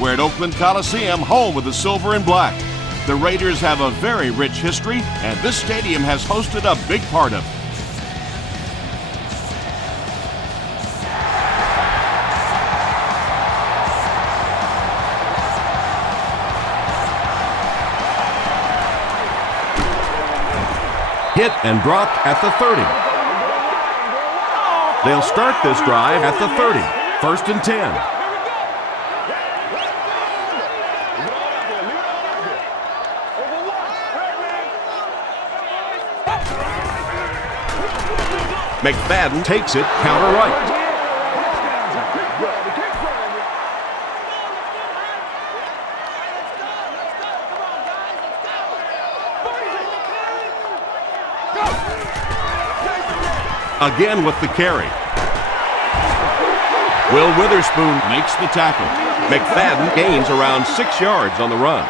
We're at Oakland Coliseum, home of the silver and black. The Raiders have a very rich history, and this stadium has hosted a big part of it. Hit and dropped at the 30. They'll start this drive at the 30. 1st and 10. McFadden takes it counter right. Again with the carry. Will Witherspoon makes the tackle. McFadden gains around 6 yards on the run.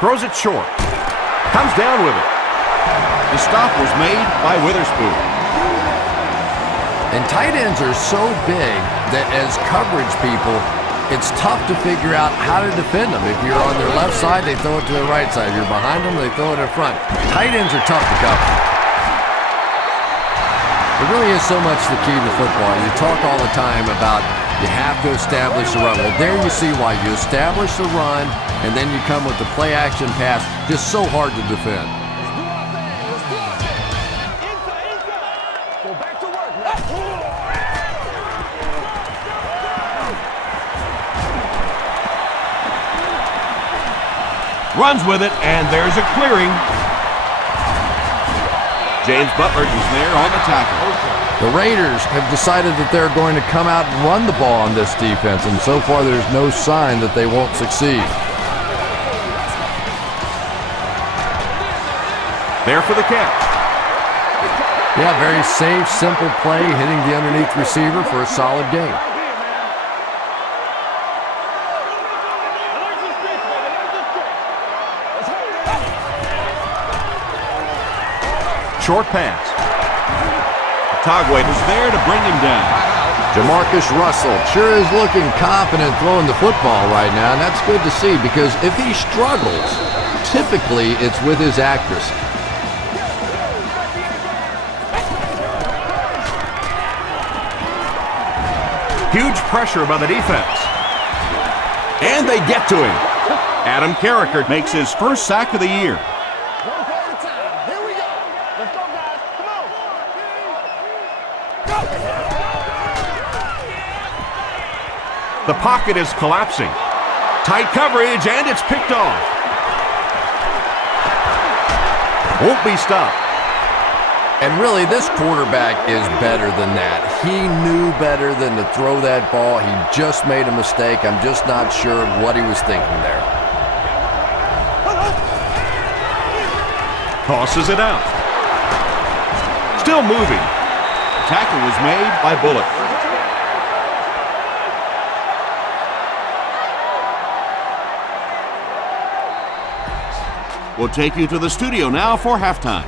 Throws it short. Comes down with it. The stop was made by Witherspoon. And tight ends are so big that as coverage people, it's tough to figure out how to defend them. If you're on their left side, they throw it to the right side. If you're behind them, they throw it in front. Tight ends are tough to cover. It really is so much the key to football. You talk all the time about you have to establish the run. Well, there you see why you establish the run, and then you come with the play-action pass. Just so hard to defend. Runs with it, and there's a clearing. James Butler is there on the tackle. The Raiders have decided that they're going to come out and run the ball on this defense, and so far there's no sign that they won't succeed. There for the catch. Yeah, very safe, simple play, hitting the underneath receiver for a solid gain. Short pass. Togway is there to bring him down. Jamarcus Russell sure is looking confident throwing the football right now, and that's good to see because if he struggles, typically it's with his accuracy. Huge pressure by the defense. And they get to him. Adam Carricker makes his first sack of the year. The pocket is collapsing. Tight coverage, and it's picked off. Won't be stopped. And really, this quarterback is better than that. He knew better than to throw that ball. He just made a mistake. I'm just not sure of what he was thinking there. Tosses it out. Still moving. Tackle was made by Bullock. We'll take you to the studio now for halftime.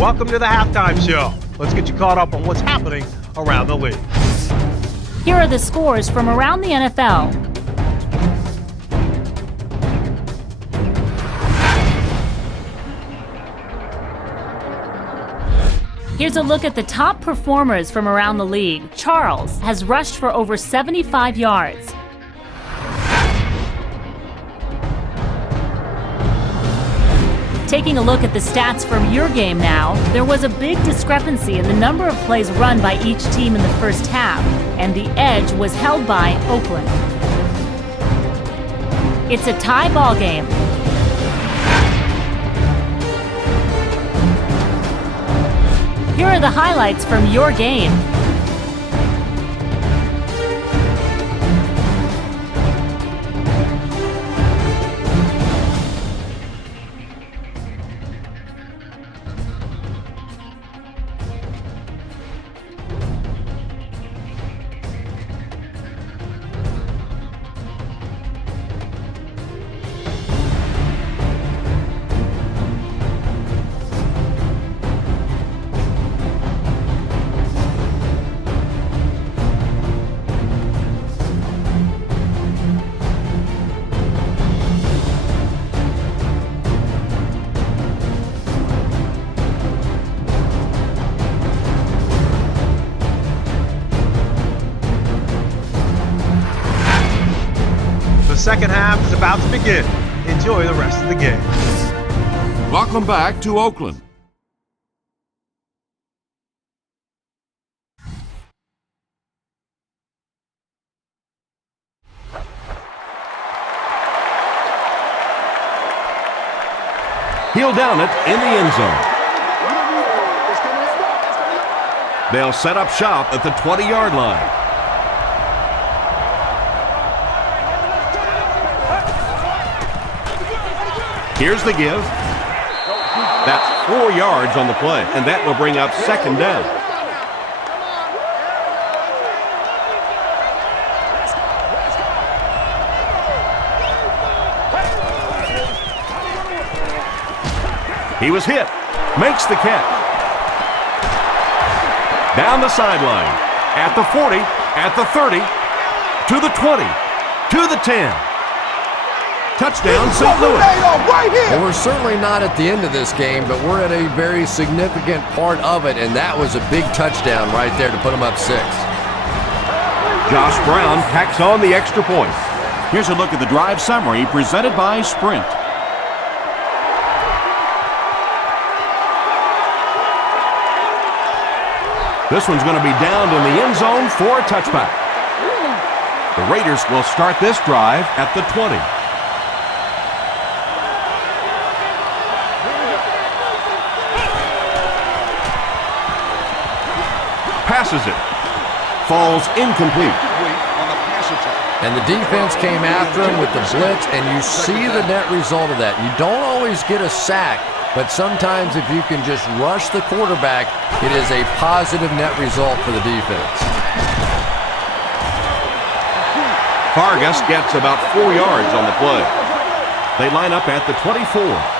Welcome to the halftime show. Let's get you caught up on what's happening around the league. Here are the scores from around the NFL. Here's a look at the top performers from around the league. Charles has rushed for over 75 yards. Taking a look at the stats from your game now, there was a big discrepancy in the number of plays run by each team in the first half, and the edge was held by Oakland. It's a tie ball game. Here are the highlights from your game. second half is about to begin. Enjoy the rest of the game. Welcome back to Oakland. He'll down it in the end zone. They'll set up shop at the 20-yard line. Here's the give. That's 4 yards on the play, and that will bring up second down. He was hit, makes the catch. Down the sideline, at the 40, at the 30, to the 20, to the 10. Touchdown, St. Louis. Well, we're certainly not at the end of this game, but we're at a very significant part of it, and that was a big touchdown right there to put them up 6. Josh Brown tacks on the extra point. Here's a look at the drive summary presented by Sprint. This one's going to be downed in the end zone for a touchback. The Raiders will start this drive at the 20. Passes it. Falls incomplete. And the defense came after him with the blitz, and you see the net result of that. You don't always get a sack, but sometimes if you can just rush the quarterback, it is a positive net result for the defense. Vargas gets about 4 yards on the play. They line up at the 24.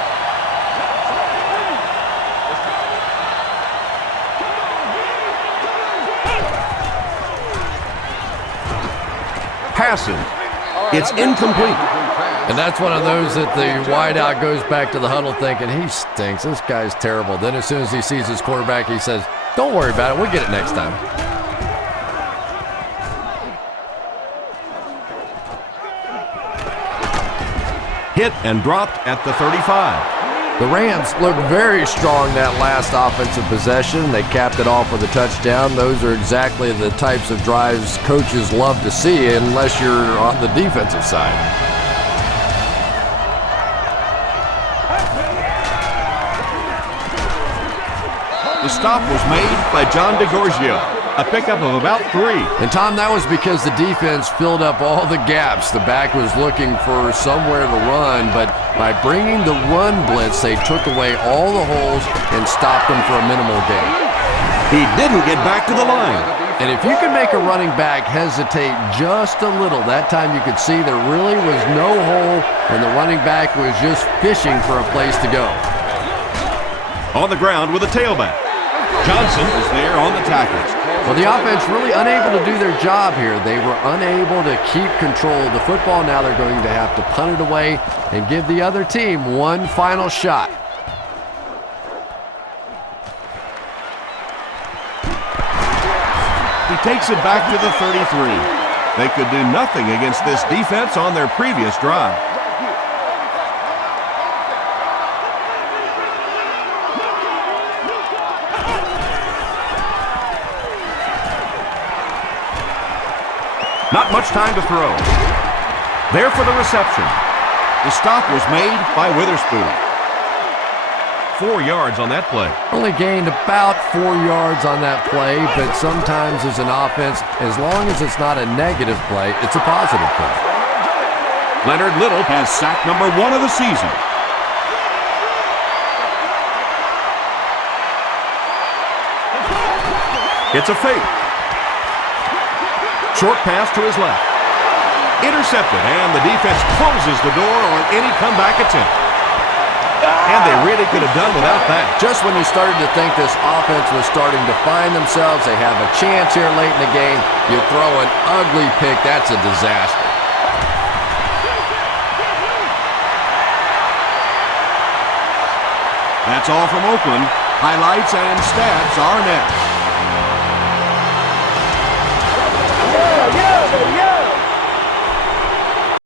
Passes. It's incomplete. And that's one of those that the wideout goes back to the huddle thinking, he stinks, this guy's terrible. Then as soon as he sees his quarterback, he says, don't worry about it, we'll get it next time. Hit and dropped at the 35. The Rams looked very strong that last offensive possession. They capped it off with a touchdown. Those are exactly the types of drives coaches love to see unless you're on the defensive side. The stop was made by John DeGorgio, a pickup of about 3. And Tom, that was because the defense filled up all the gaps. The back was looking for somewhere to run, but by bringing the run blitz, they took away all the holes and stopped them for a minimal gain. He didn't get back to the line. And if you can make a running back hesitate just a little, that time you could see there really was no hole and the running back was just fishing for a place to go. On the ground with a tailback. Johnson is there on the tackle. Well, the offense really unable to do their job here. They were unable to keep control of the football. Now they're going to have to punt it away and give the other team one final shot. He takes it back to the 33. They could do nothing against this defense on their previous drive. Not much time to throw. There for the reception. The stop was made by Witherspoon. 4 yards on that play. Only gained about 4 yards on that play, but sometimes as an offense, as long as it's not a negative play, it's a positive play. Leonard Little has sack number 1 of the season. It's a fake. Short pass to his left. Intercepted, and the defense closes the door on any comeback attempt. And they really could have done without that. Just when you started to think this offense was starting to find themselves, they have a chance here late in the game, you throw an ugly pick, that's a disaster. That's all from Oakland. Highlights and stats are next. Yeah!